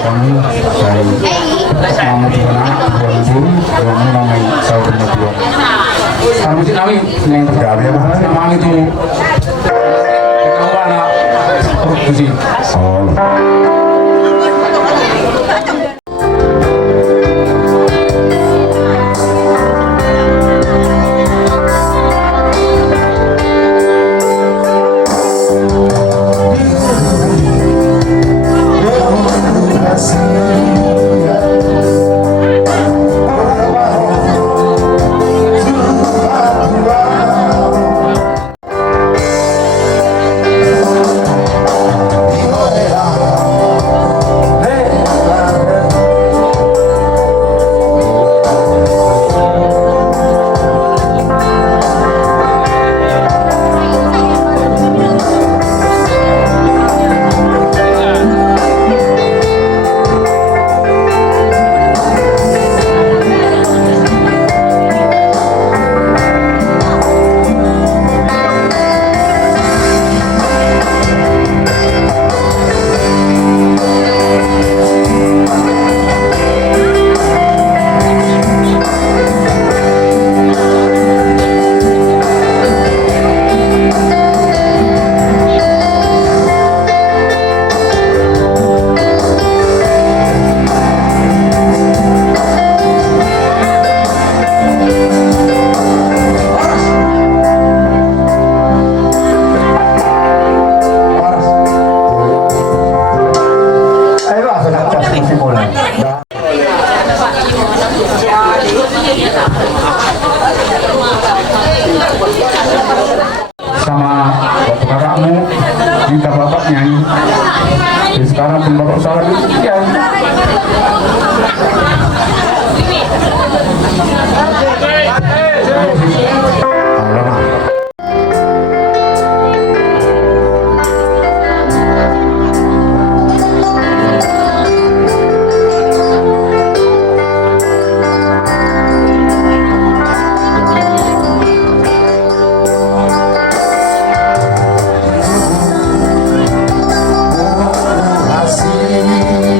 kami dari Mamu Dimana Buang Buang Namai Sau Kemudian Kamu sih kami yang nama itu kamu anak produksi sama kakakmu minta bapak nyanyi. Jadi sekarang pun bapak salah ya. Así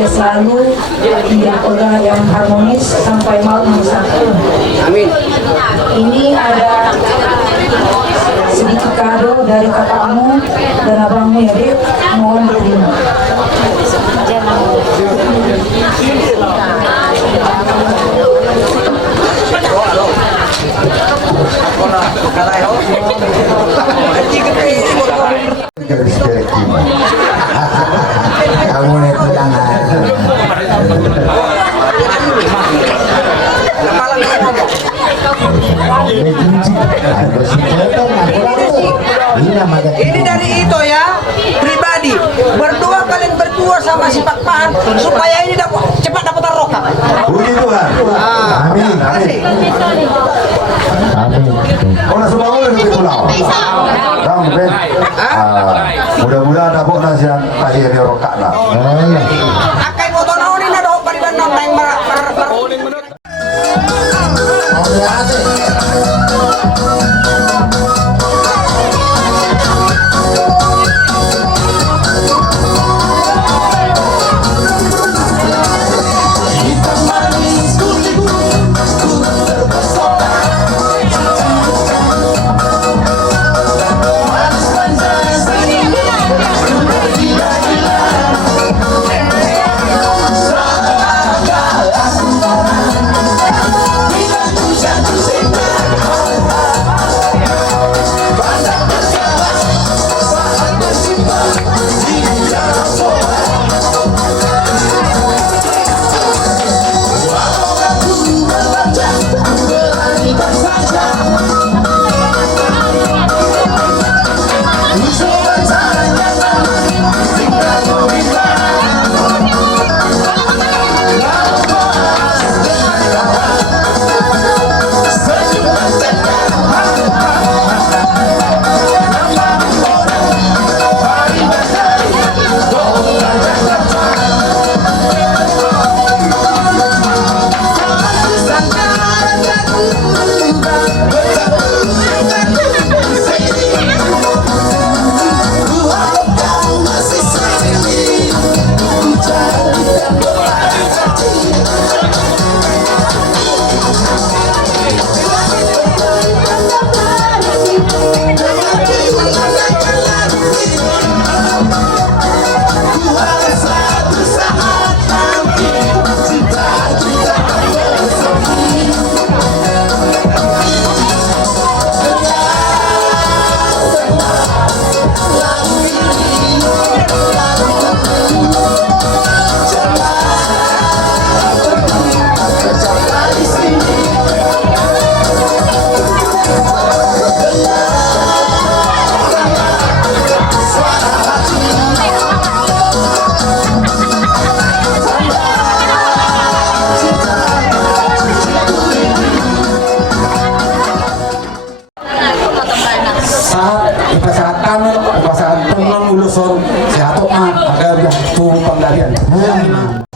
bahagia selalu, menjadi keluarga yang harmonis sampai maut bersatu. Amin. Ini ada sedikit kado dari kakakmu dan abangmu ya Dek, mohon diterima. Kamu itu jangan. Ini dari itu ya, pribadi. Berdua kalian berdua sama si Pak Pahan supaya ini cepat dapat roka. Puji Tuhan. Amin. Amin. Amin. Oh, semua boleh di pulau. Kamu Ben. Mudah-mudahan dapat nasihat akhir roka lah. Akai foto naon ini ada opa di bandang tayang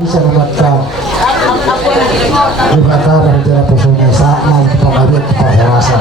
Bisa membaca dari jalan pesona saat mau pengajian perhewasa.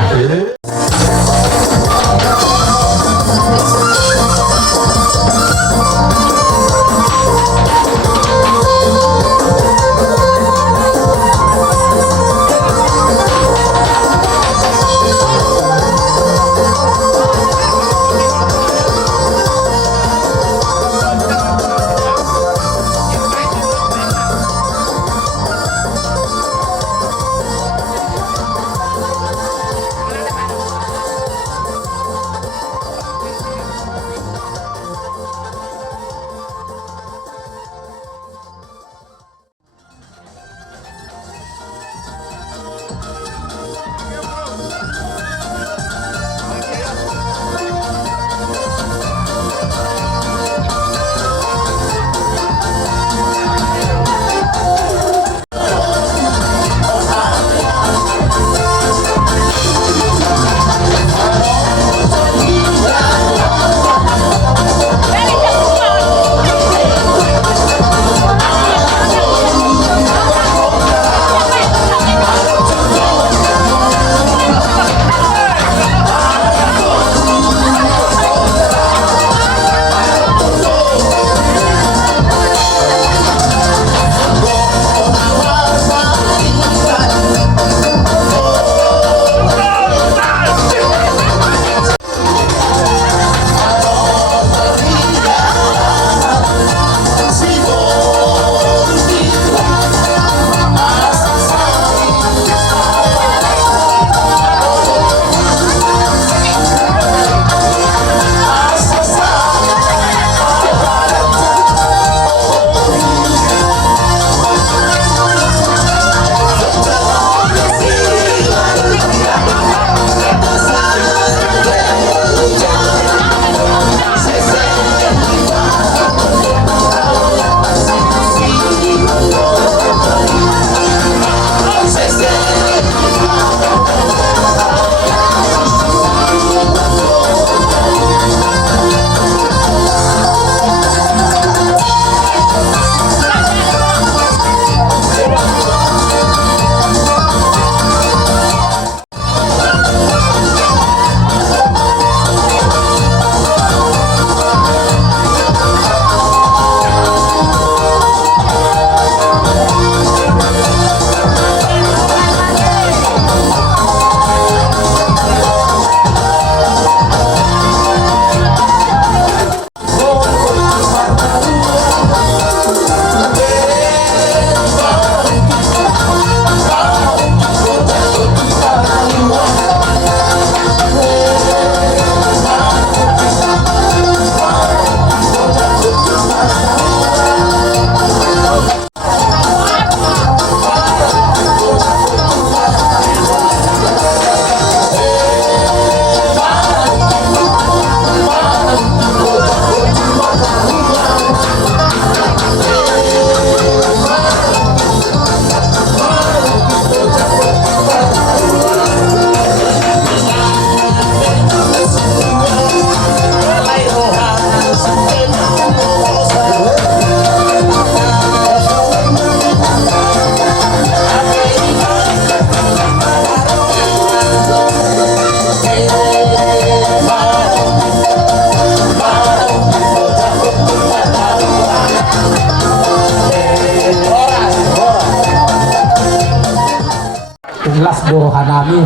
doha namin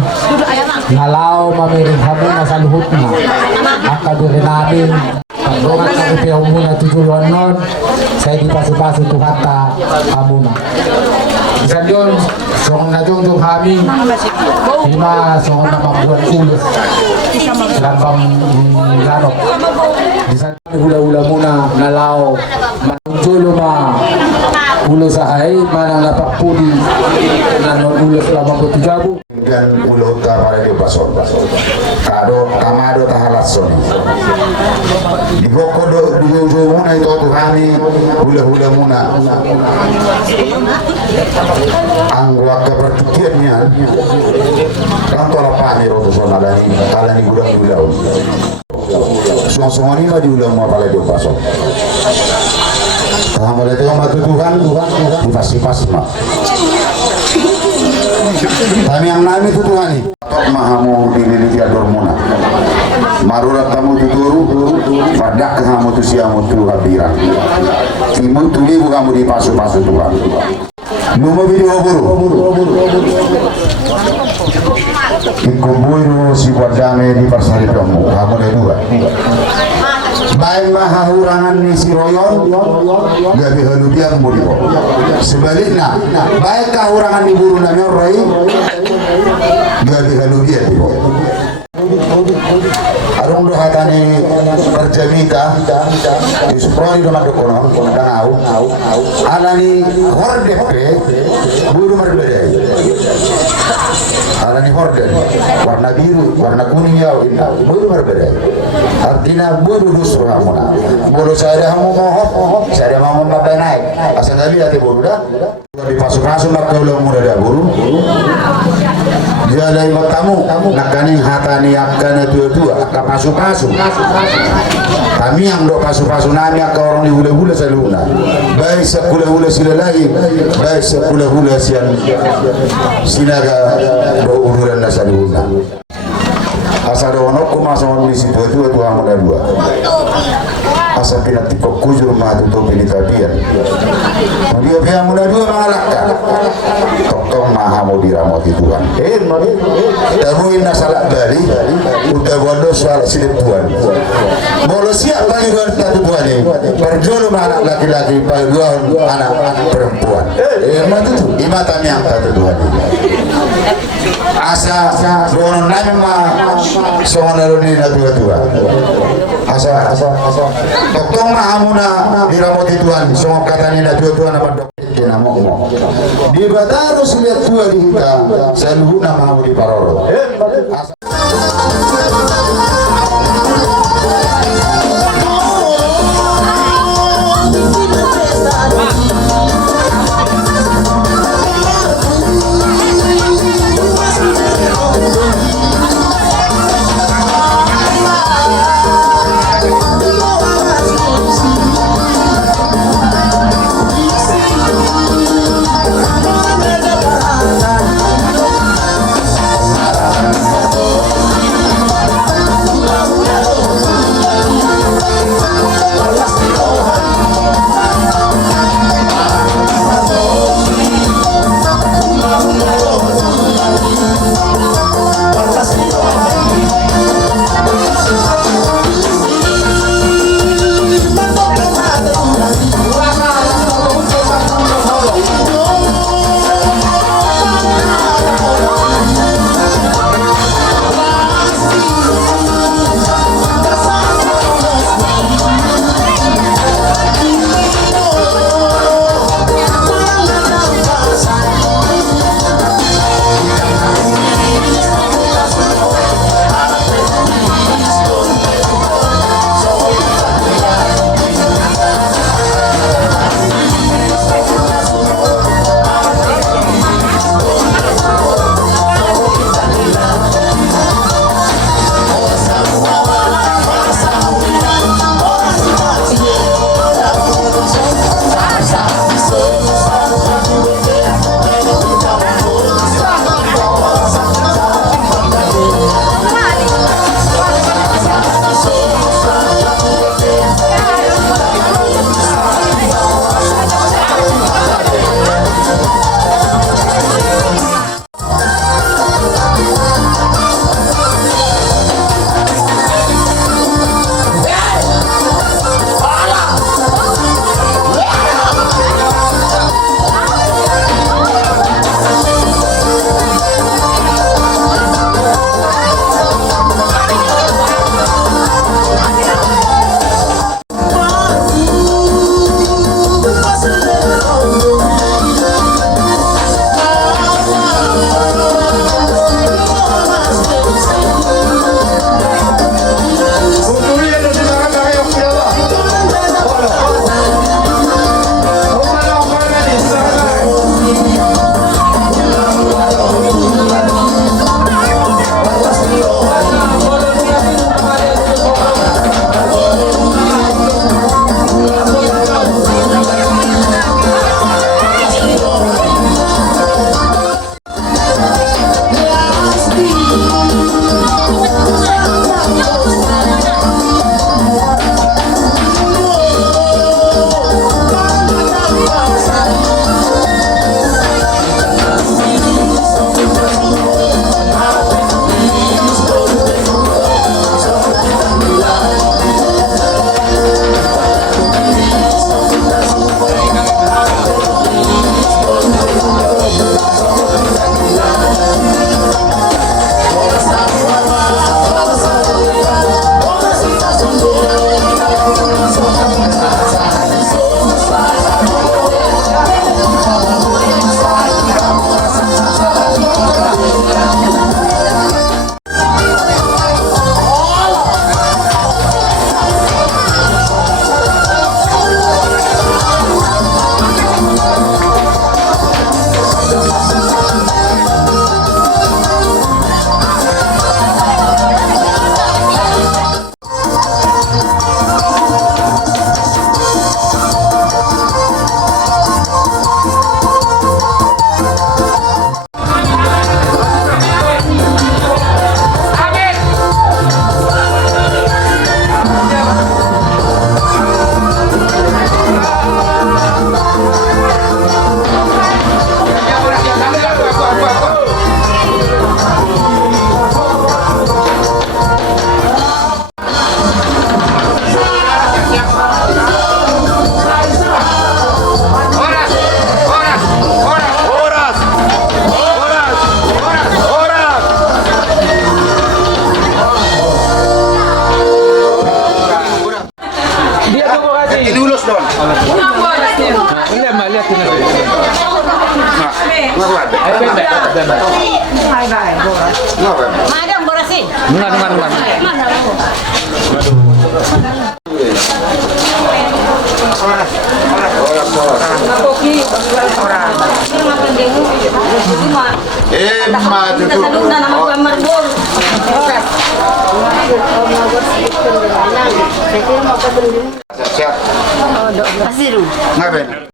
ngalaw mamiring hamo na sa luhut na ang kabiri namin pagdungan na ipiyaw muna tujuan nun sa di pasu-pasu Tuhan ta hamo na isang yun song na jungjung kami lima song na mabuat kulos lambang lanok isang hula-hula muna ngalaw manunjulo ma ulo sa hay manang napakpudi nanon ulo sa lamang kutijabu dan ulo ta para di pason kado tamado tahalatson di gokodo di ujo muna itu tuhani hula-hula muna anggua kepertikiannya kanto lapani roto sona dalani gudang-gudang suang-suang ini di ulang mau para di pason kamu lihat yang matutuhan dipasti-pasti mah kami yang nami tutuhan ini tok mahamu diri diador muna marurat tamu tuturu padak kamu tu siamu tu habira timu tuli kamu di pasu-pasu Tuhan numo video buru ikumburu si wadame di pasari kamu ada dua baik mahahurangan ni si royon gabi haludian mudio sebaliknya baik kahurangan di buru namanya roy gabi haludian di arung doha tani perjamita isproni do madokono dangau alani hordepe buru marbede alani horde warna biru warna kuning ya buru marbede artinya buru dusru hamuna buru saya hamu moho saya mau membabai naik asal tadi hati buru dah di pasu-pasu mak kaulah muda dah buru dia dari matamu nakaning hatani akana dua-dua akak pasu-pasu kami yang dok pasu-pasu nami akak orang di hula-hula saluna baik sekula-hula sila lain baik sekula-hula siang sinaga do ururan na saluna asa do onok kumasa on misi dua-dua tua muda dua asa pinatiko kujur matu to pinitabian dia pia muda dua mangalakkan tong maha mau diramoti Tuhan taruhin nasalak bali udah gondo soal silipuan bolo siap bagi Tuhan tatu Tuhan ini perjolo anak laki-laki payuan anak perempuan matu tu imatan yang tatu Tuhan ini asa bono nami ma songonaloni na tua-tua asa tong maha muna diramoti Tuhan songok katani na tua-tua nama dok di batarus lihat tua di kita saluhuna mau di paroro lihat ini. Ayo Madam borasi. Dengar. Siap. Pasiru. Ngapain?